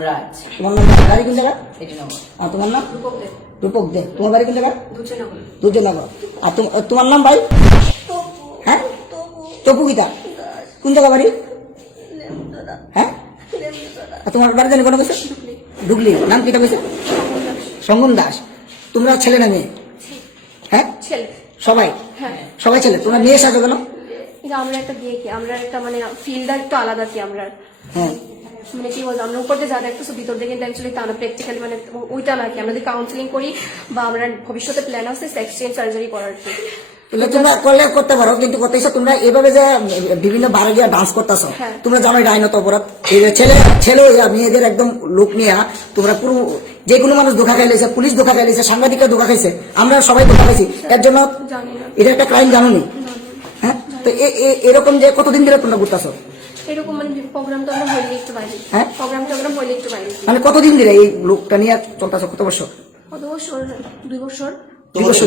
তোমার নাম বাড়ি কোন জায়গা? আর তোমার নাম? রূপক দে তোমার বাড়ি কোন জায়গা? আর তোম- তোমার নাম ভাই? হ্যাঁ? তপু গীতা। কোন জায়গা বাড়ি? হ্যাঁ? তোমার বাড়ি জানি কোনো ঢুকলি। নাম কিটা গেছে সঙ্গম দাস। তোমরা ছেলে না মেয়ে? হ্যাঁ? ছেলে। সবাই? হ্যাঁ। সবাই ছেলে। তোমরা মেয়ে সাজো কেন? আমরা একটা বিয়ে কি? আমরা একটা মানে ফিল্ডটা একটু আলাদা কি আমরা? হ্যাঁ। মানে কি বলব আমরা উপর দিয়ে যা দেখতেছো ভিতর দিয়ে কিন্তু অ্যাকচুয়ালি তা না প্র্যাকটিক্যালি মানে ওইটা না কি আমরা যদি কাউন্সিলিং করি বা আমরা ভবিষ্যতে প্ল্যান আছে সেক্স চেঞ্জ সার্জারি করার কি। তোমরা করলে করতে পারো কিন্তু করতে তোমরা এভাবে যে বিভিন্ন বারে গিয়ে ডান্স করতেছো হ্যাঁ। তোমরা জানো এটা আইনত অপরাধ ছেলে ছেলে মেয়েদের একদম লোক নিয়ে তোমরা পুরো যে কোনো মানুষ ধোকা খাইলেছে পুলিশ ধোকা খাইলেছে সাংবাদিকরা ধোকা খাইছে আমরা সবাই ধোকা খাইছি। এর জন্য জানি এটা একটা ক্রাইম জানো নি। হ্যাঁ? তো এরকম যে কতদিন ধরে তোমরা ঘুরতেছো? এরকম মানে প্রোগ্রাম তো আমরা হইলে একটু বাইরে হ্যাঁ? প্রোগ্রাম টোগ্রাম হইলে একটু বাইরে মানে কতদিন ধরে এই লোকটা নিয়ে চলতেছো কত বছর? কত বছর? দুই বছর। দুই বছর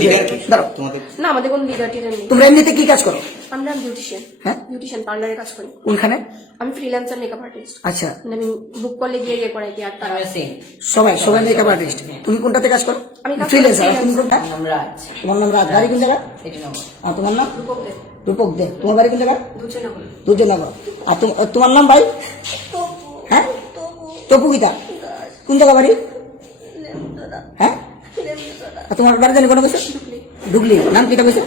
দাঁড়াও। তোমাদের না আমাদের কোনো লিডার টিডার নেই। তোমরা এমনিতে কি কাজ করো? আমরা বিউটিশিয়ান হ্যাঁ? বিউটিশিয়ান পার্লারে কাজ করি। কোনখানে? আমি ফ্রিল্যান্সার মেকআপ আর্টিস্ট আচ্ছা। মানে আমি বুক করলে গিয়ে ইয়ে করাই আর তারা সবাই সবাই মেকআপ আর্টিস্ট তুমি কোনটাতে কাজ করো? আমি কাজ ফ্রিল্যান্সার তুমি কোনটা? তোমার নাম রাজ। বাড়ি কোন জায়গা? আর তোমার নাম? রূপক দে। রূপক দে। তোমার বাড়ি কোন জায়গা? দুচেনগর দুর্জনগর আর তোম- তোমার নাম ভাই? হ্যাঁ? তপু গীতা কোন জায়গা বাড়ি? হ্যাঁ? তোমার বাড়ি জানি কোনো গেছে ঢুকলি। নাম কিটা গেছে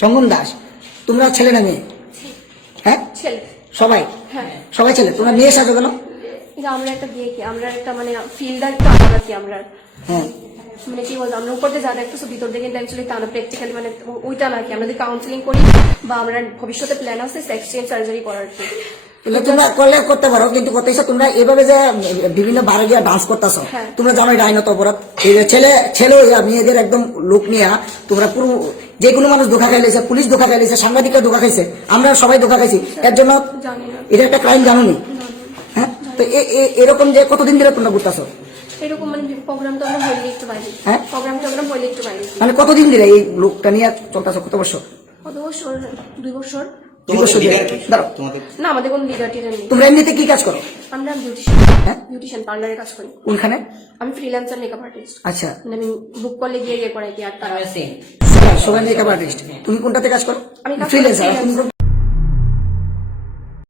সঙ্গম দাস। তোমরা ছেলে না মেয়ে? হ্যাঁ? ছেলে। সবাই? হ্যাঁ। সবাই ছেলে। তোমরা মেয়ে সাজো কেন? আমরা একটা বিয়ে কি? আমরা একটা মানে একটু আলাদা কি আমরা। হ্যাঁ। মানে কি বলব আমরা উপর দিয়ে যা দেখতেছো ভিতর দিয়ে কিন্তু অ্যাকচুয়ালি তা না প্র্যাকটিক্যালি মানে ওইটা না কি আমরা যদি কাউন্সিলিং করি বা আমরা ভবিষ্যতে প্ল্যান আছে সেক্স চেঞ্জ সার্জারি করার কি। তোমরা করলে করতে পারো কিন্তু তোমরা এভাবে যে বিভিন্ন বারে গিয়ে ডান্স করতেছো হ্যাঁ। তোমরা জানো এটা আইনত অপরাধ ছেলে ছেলে মেয়েদের একদম লোক নিয়ে তোমরা পুরো যে কোনো মানুষ ধোকা খাইলেছে পুলিশ ধোকা খাইলেছে সাংবাদিকরা ধোকা খাইছে আমরা সবাই ধোকা খাইছি। এর জন্য জানি এটা একটা ক্রাইম জানো নি। হ্যাঁ? তো এরকম যে কতদিন ধরে তোমরা ঘুরতেছো? এরকম মানে প্রোগ্রাম তো আমরা হইলে একটু বাইরে। হ্যাঁ? প্রোগ্রাম টোগ্রাম হইলে একটু বাইরে। মানে কতদিন ধরে এই লোকটা নিয়ে চলতেছো? কত বছর? কত বছর? দুই বছর। দুই বছর ধরে? দাঁড়াও। তোমাদের না আমাদের কোনো লিডার টিডার নেই। তোমরা এমনিতে কি কাজ করো? আমরা বিউটিশিয়ান হ্যাঁ? বিউটিশিয়ান পার্লারে কাজ করি। কোনখানে? আমি ফ্রিল্যান্সার মেকআপ আর্টিস্ট আচ্ছা। মানে আমি বুক করলে গিয়ে ইয়ে করাই কি আর তারা সবাই সবাই মেকআপ আর্টিস্ট তুমি কোনটাতে কাজ করো? আমি ফ্রিল্যান্সার।